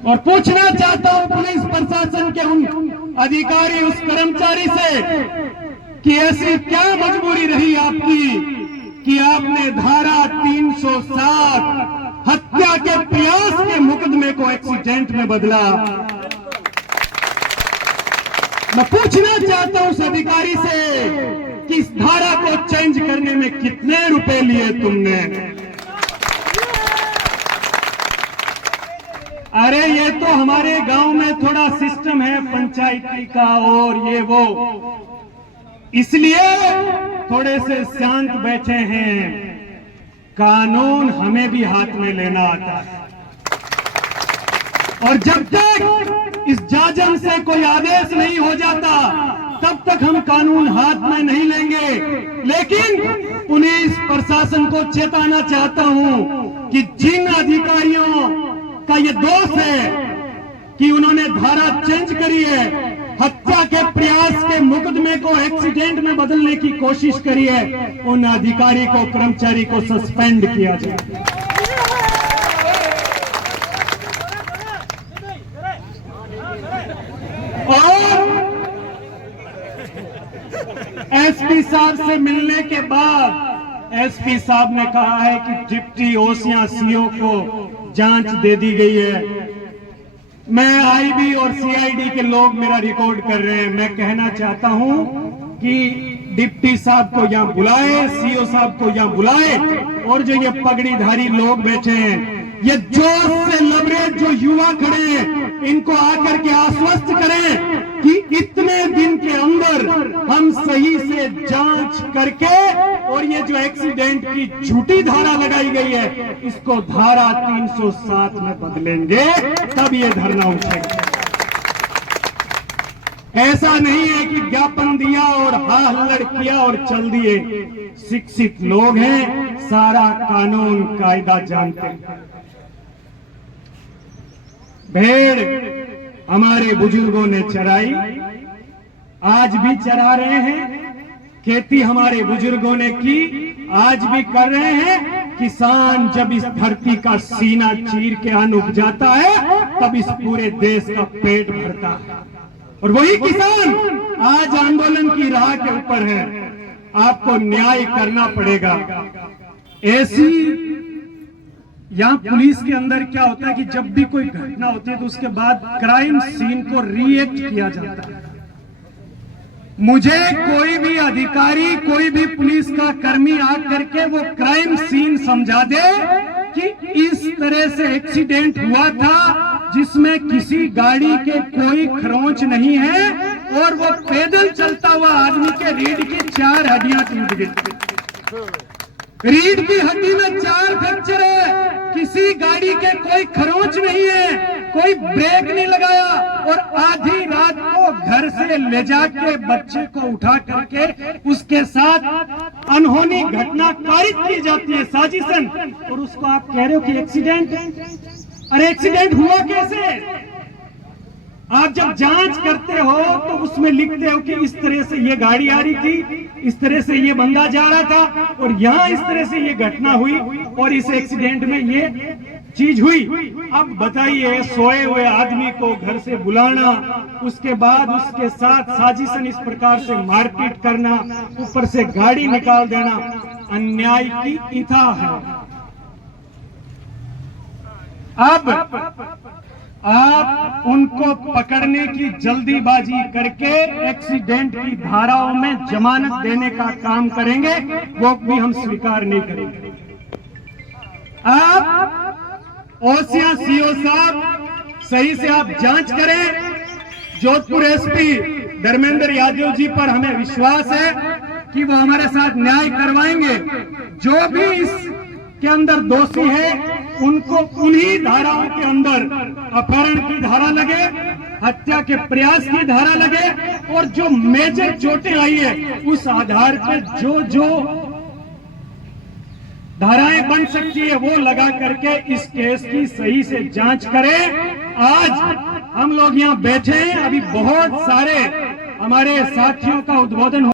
और पूछना चाहता हूं पुलिस प्रशासन के उन अधिकारी, उस कर्मचारी से कि ऐसी क्या मजबूरी रही आपकी कि आपने धारा 307 हत्या के प्रयास के मुकदमे को एक्सीडेंट में बदला। मैं पूछना चाहता हूं उस अधिकारी से कि इस धारा को चेंज करने में कितने रुपए लिए तुमने? अरे ये तो हमारे गांव में थोड़ा सिस्टम है पंचायती का और ये वो, इसलिए थोड़े से शांत बैठे हैं। कानून हमें भी हाथ में लेना आता है और जब तक इस जाजम से कोई आदेश नहीं हो जाता तब तक हम कानून हाथ में नहीं लेंगे। लेकिन पुलिस प्रशासन को चेताना चाहता हूं कि जिन अधिकारियों का ये दोष है कि उन्होंने धारा चेंज करी है, हत्या के प्रयास के मुकदमे को एक्सीडेंट में बदलने की कोशिश करी है, उन अधिकारी को, कर्मचारी को सस्पेंड किया जाए। और एसपी साहब से मिलने के बाद एसपी साहब ने कहा है कि डिप्टी ओसियां सीओ को जांच दे दी गई है। मैं आईबी और सीआईडी के लोग मेरा रिकॉर्ड कर रहे हैं। मैं कहना चाहता हूं कि डिप्टी साहब को यहां बुलाए, सीओ साहब को यहां बुलाए और जो ये पगड़ीधारी लोग बैठे हैं, ये जोश से लबरेज जो युवा खड़े हैं, इनको आकर के आश्वस्त करें कि इतने दिन के अंदर हम सही से जांच करके और ये जो एक्सीडेंट की झूठी धारा लगाई गई है इसको धारा 307 में बदलेंगे, तब ये धरना उठेगा। ऐसा नहीं है कि ज्ञापन दिया और हा हल्लड़ किया और चल दिए। शिक्षित लोग हैं, सारा कानून कायदा जानते हैं। भेड़ हमारे बुजुर्गों ने चराई, आज भी चरा रहे हैं। खेती हमारे बुजुर्गों ने की, आज भी कर रहे हैं। किसान जब इस धरती का सीना चीर के अन्न उपजाता है तब इस पूरे देश का पेट भरता है और वही किसान आज आंदोलन की राह के ऊपर है। आपको न्याय करना पड़ेगा। ऐसी यहाँ पुलिस के अंदर क्या होता है कि जब भी कोई घटना होती है तो उसके बाद क्राइम सीन को रिएक्ट किया जाता है। मुझे कोई भी अधिकारी, कोई भी पुलिस का कर्मी आकर के वो क्राइम सीन समझा दे कि इस तरह से एक्सीडेंट हुआ था जिसमें किसी गाड़ी के कोई खरोंच नहीं है और वो पैदल चलता हुआ आदमी के रीढ़ की 4 हड्डियां टूट गई। रीढ़ की हड्डी में 4 फ्रैक्चर है, किसी गाड़ी के कोई खरोंच नहीं है, कोई ब्रेक नहीं लगाया और आधी रात को घर से ले जाके बच्चे को उठा करके उसके साथ अनहोनी घटना कारित की जाती है साजिशन, और उसको आप कह रहे हो कि एक्सीडेंट। अरे एक्सीडेंट हुआ कैसे? आप जब जांच करते हो तो उसमें लिखते हो कि इस तरह से ये गाड़ी आ रही थी, इस तरह से ये बंदा जा रहा था और यहाँ इस तरह से ये घटना हुई और इस एक्सीडेंट में ये चीज हुई। अब बताइए, सोए हुए आदमी को घर से बुलाना, उसके बाद उसके साथ साजिशन इस प्रकार से मारपीट करना, ऊपर से गाड़ी निकाल देना, अन्याय की इथा है। अब आप उनको पकड़ने की जल्दीबाजी करके एक्सीडेंट की धाराओं में जमानत देने का काम करेंगे, वो भी हम स्वीकार नहीं करेंगे। आप ओसियां सीओ साहब सही से आप जांच करें। जोधपुर एसपी धर्मेंद्र यादव जी पर हमें विश्वास है कि वो हमारे साथ न्याय करवाएंगे। जो भी इसके अंदर दोषी है उनको उन्हीं धाराओं के अंदर अपहरण की धारा लगे, हत्या के प्रयास की धारा लगे और जो मेजर चोटें आई है उस आधार पर जो जो धाराएं बन सकती है वो लगा करके इस केस की सही से जांच करें। आज हम लोग यहाँ बैठे हैं, अभी बहुत सारे हमारे साथियों का उद्बोधन